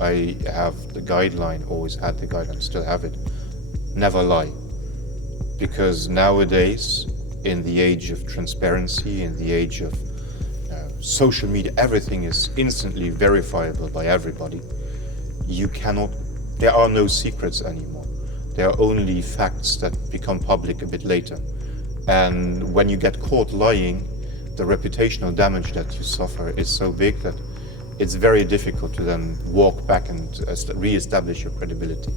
I have the guideline, always had the guideline, still have it, never lie. Because nowadays, in the age of transparency, in the age of social media, everything is instantly verifiable by everybody. There are no secrets anymore. There are only facts that become public a bit later. And when you get caught lying, the reputational damage that you suffer is so big that it's very difficult to then walk back and re-establish your credibility.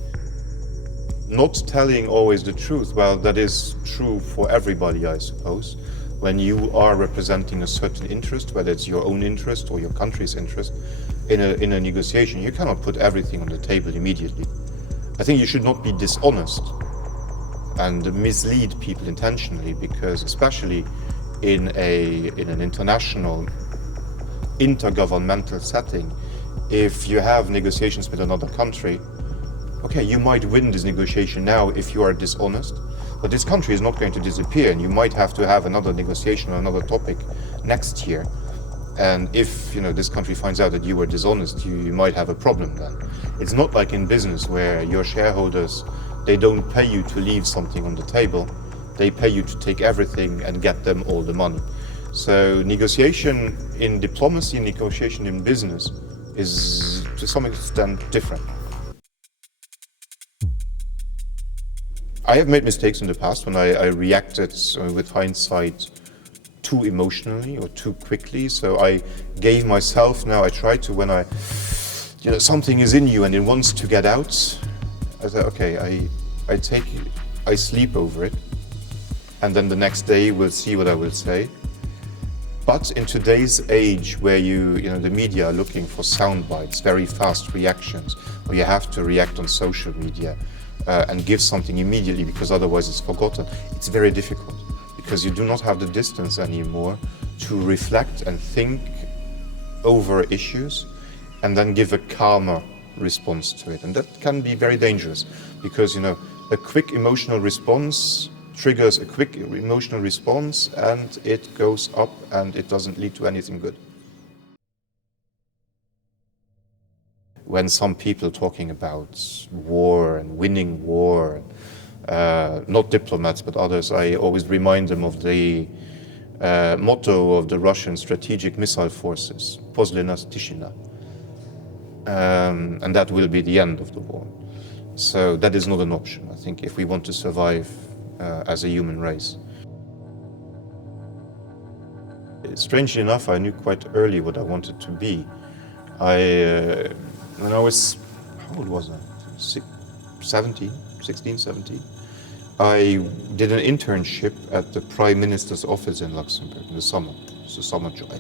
Not telling always the truth, well, that is true for everybody, I suppose. When you are representing a certain interest, whether it's your own interest or your country's interest, in a negotiation, you cannot put everything on the table immediately. I think you should not be dishonest and mislead people intentionally, because especially in an international, intergovernmental setting, if you have negotiations with another country, okay, you might win this negotiation now if you are dishonest, but this country is not going to disappear, and you might have to have another negotiation on another topic next year. And if this country finds out that you were dishonest, you might have a problem then. It's not like in business where your shareholders, they don't pay you to leave something on the table. They pay you to take everything and get them all the money. So negotiation in diplomacy, negotiation in business is to some extent different. I have made mistakes in the past when I reacted with hindsight too emotionally or too quickly. So I gave myself, now I try to, when something is in you and it wants to get out, I say, okay, I sleep over it, and then the next day we'll see what I will say. But in today's age where the media are looking for sound bites, very fast reactions, where you have to react on social media and give something immediately because otherwise it's forgotten, it's very difficult because you do not have the distance anymore to reflect and think over issues and then give a calmer response to it. And that can be very dangerous because, a quick emotional response triggers a quick emotional response and it goes up and it doesn't lead to anything good. When some people talking about war and winning war, not diplomats but others, I always remind them of the motto of the Russian strategic missile forces, "После нас тишина." And that will be the end of the war. So that is not an option, I think, if we want to survive as a human race. Strangely enough, I knew quite early what I wanted to be. When I was, how old was I? 16, 17. I did an internship at the Prime Minister's office in Luxembourg in the summer. It's a summer job.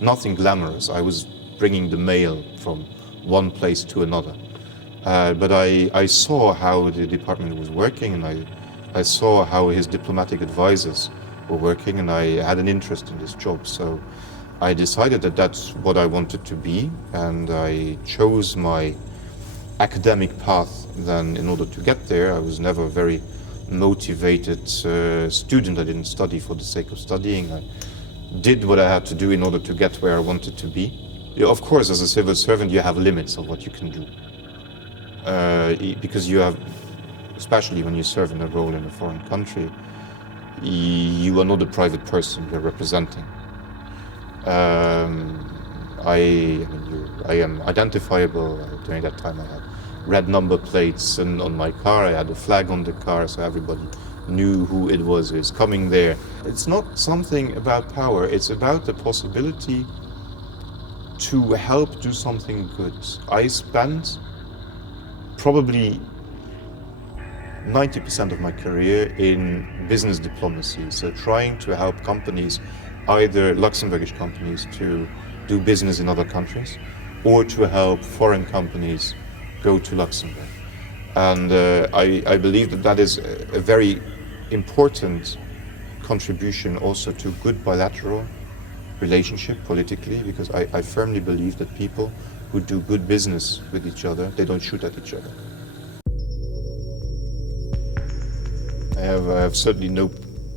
Nothing glamorous. I was bringing the mail from one place to another. But I saw how the department was working, and I saw how his diplomatic advisors were working, and I had an interest in this job. So I decided that that's what I wanted to be, and I chose my academic path then in order to get there. I was never a very motivated student. I didn't study for the sake of studying. I did what I had to do in order to get where I wanted to be. Of course, as a civil servant, you have limits of what you can do. Because you have, especially when you serve in a role in a foreign country, you are not a private person you're representing. I am identifiable. During that time I had red number plates on my car, I had a flag on the car, so everybody knew who it was who is coming there. It's not something about power, it's about the possibility to help do something good. I spent probably 90% of my career in business diplomacy, so trying to help companies, either Luxembourgish companies, to do business in other countries, or to help foreign companies go to Luxembourg. And I believe that is a very important contribution also to good bilateral relationship politically, because I firmly believe that people who do good business with each other, they don't shoot at each other. I have certainly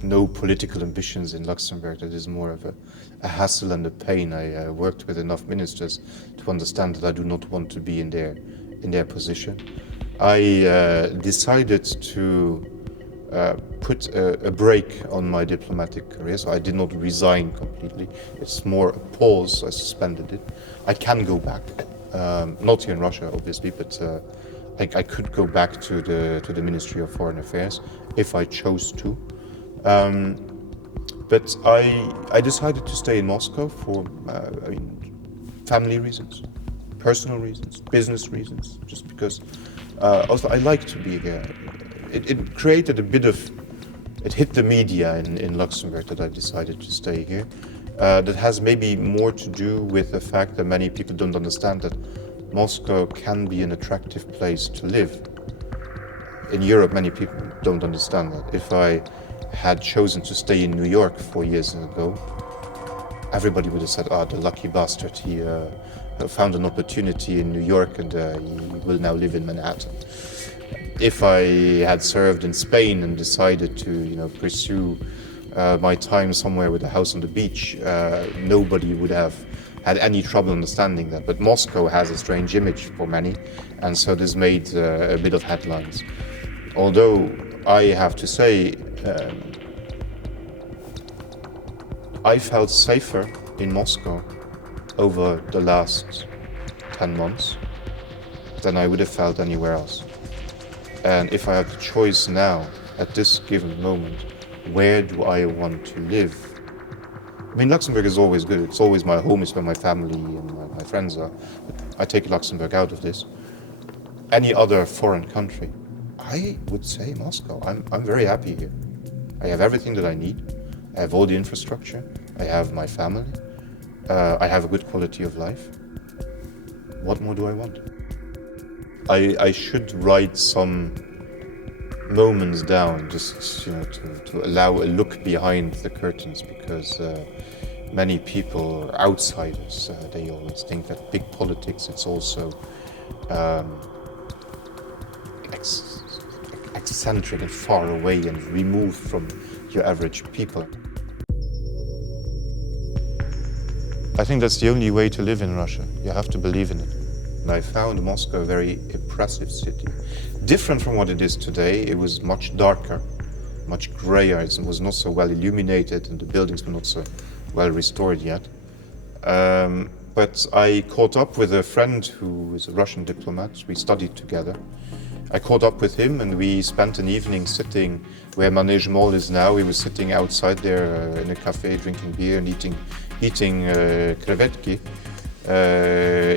no political ambitions in Luxembourg. That is more of a hassle and a pain. I worked with enough ministers to understand that I do not want to be in their position. I decided to put a break on my diplomatic career, so I did not resign completely. It's more a pause. I suspended it. I can go back, not here in Russia, obviously, but I could go back to the Ministry of Foreign Affairs if I chose to. But I decided to stay in Moscow for family reasons, personal reasons, business reasons, just because also I like to be here. It created a bit of, it hit the media in Luxembourg that I decided to stay here. That has maybe more to do with the fact that many people don't understand that Moscow can be an attractive place to live. In Europe, many people don't understand that. If I had chosen to stay in New York 4 years ago, everybody would have said, the lucky bastard, he found an opportunity in New York and he will now live in Manhattan. If I had served in Spain and decided to pursue my time somewhere with a house on the beach, nobody would have had any trouble understanding that. But Moscow has a strange image for many, and so this made a bit of headlines. Although I have to say, I felt safer in Moscow over the last 10 months than I would have felt anywhere else. And if I have the choice now, at this given moment, where do I want to live? I mean, Luxembourg is always good. It's always my home. It's where my family and my friends are. But I take Luxembourg out of this. Any other foreign country, I would say Moscow. I'm very happy here. I have everything that I need. I have all the infrastructure. I have my family. I have a good quality of life. What more do I want? I should write some moments down, just to allow a look behind the curtains, because many people, outsiders, they always think that big politics, it's also eccentric and far away and removed from your average people. I think that's the only way to live in Russia. You have to believe in it. And I found Moscow a very impressive city. Different from what it is today. It was much darker, much grayer. It was not so well illuminated and the buildings were not so well restored yet. But I caught up with a friend who is a Russian diplomat. We studied together. I caught up with him and we spent an evening sitting where Manège Mall is now. We were sitting outside there in a cafe, drinking beer and eating krevetki.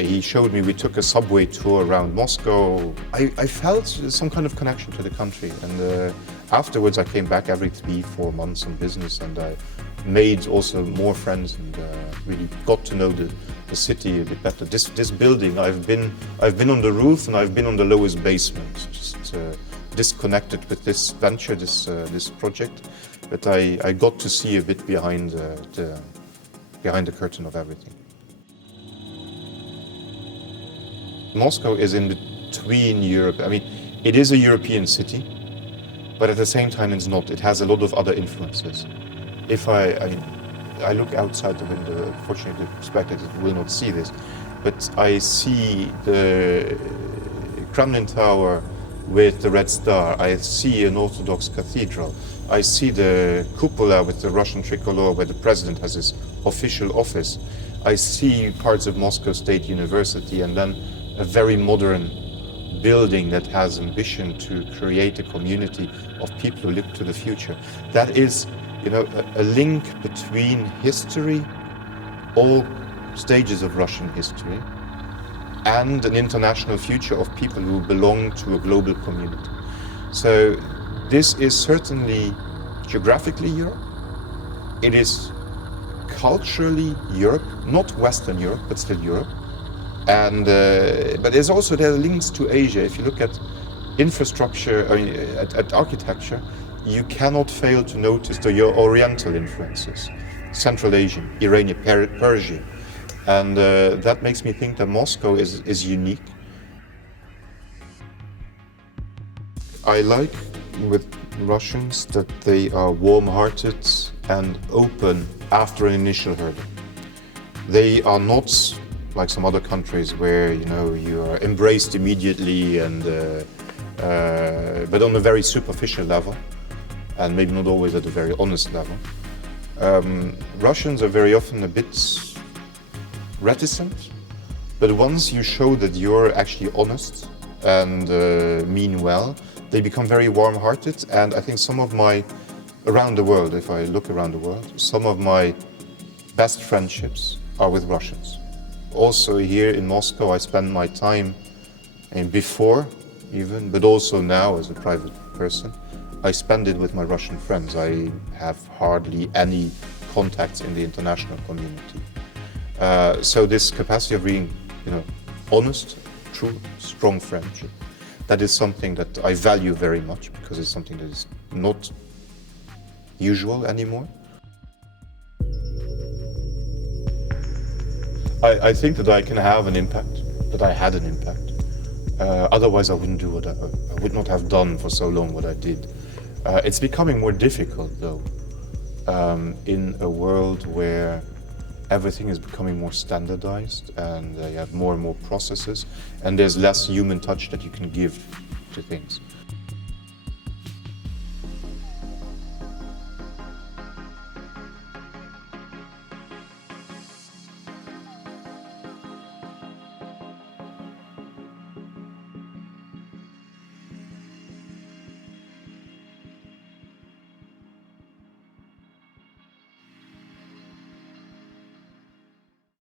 He showed me, we took a subway tour around Moscow. I felt some kind of connection to the country, and afterwards I came back every 3-4 months on business, and I made also more friends and really got to know the city a bit better. This building, I've been on the roof and I've been on the lowest basement, just disconnected with this venture, this project, but I got to see a bit behind the curtain of everything. Moscow is in between Europe. I mean, it is a European city, but at the same time it's not. It has a lot of other influences. If I look outside the window, fortunately the spectators will not see this, but I see the Kremlin Tower with the Red Star. I see an Orthodox cathedral. I see the cupola with the Russian tricolor where the president has his official office. I see parts of Moscow State University, and then a very modern building that has ambition to create a community of people who look to the future. That is, a link between history, all stages of Russian history, and an international future of people who belong to a global community. So this is certainly geographically Europe. It is culturally Europe, not Western Europe, but still Europe. And but there are links to Asia. If you look at infrastructure, at architecture, you cannot fail to notice the Oriental influences, Central Asian, Iranian, Persian, and that makes me think that Moscow is unique. I like with Russians that they are warm-hearted and open after an initial hurdle. They are not like some other countries where you are embraced immediately and but on a very superficial level, and maybe not always at a very honest level. Russians are very often a bit reticent, but once you show that you're actually honest and mean well, they become very warm-hearted. And I think around the world, if I look around the world, some of my best friendships are with Russians. Also here in Moscow, I spend my time, and before even, but also now as a private person, I spend it with my Russian friends. I have hardly any contacts in the international community. So this capacity of being, honest, true, strong friendship, that is something that I value very much, because it's something that is not usual anymore. I think that I can have an impact, that I had an impact. Otherwise I wouldn't do I would not have done for so long what I did. It's becoming more difficult though, in a world where everything is becoming more standardized and you have more and more processes, and there's less human touch that you can give to things.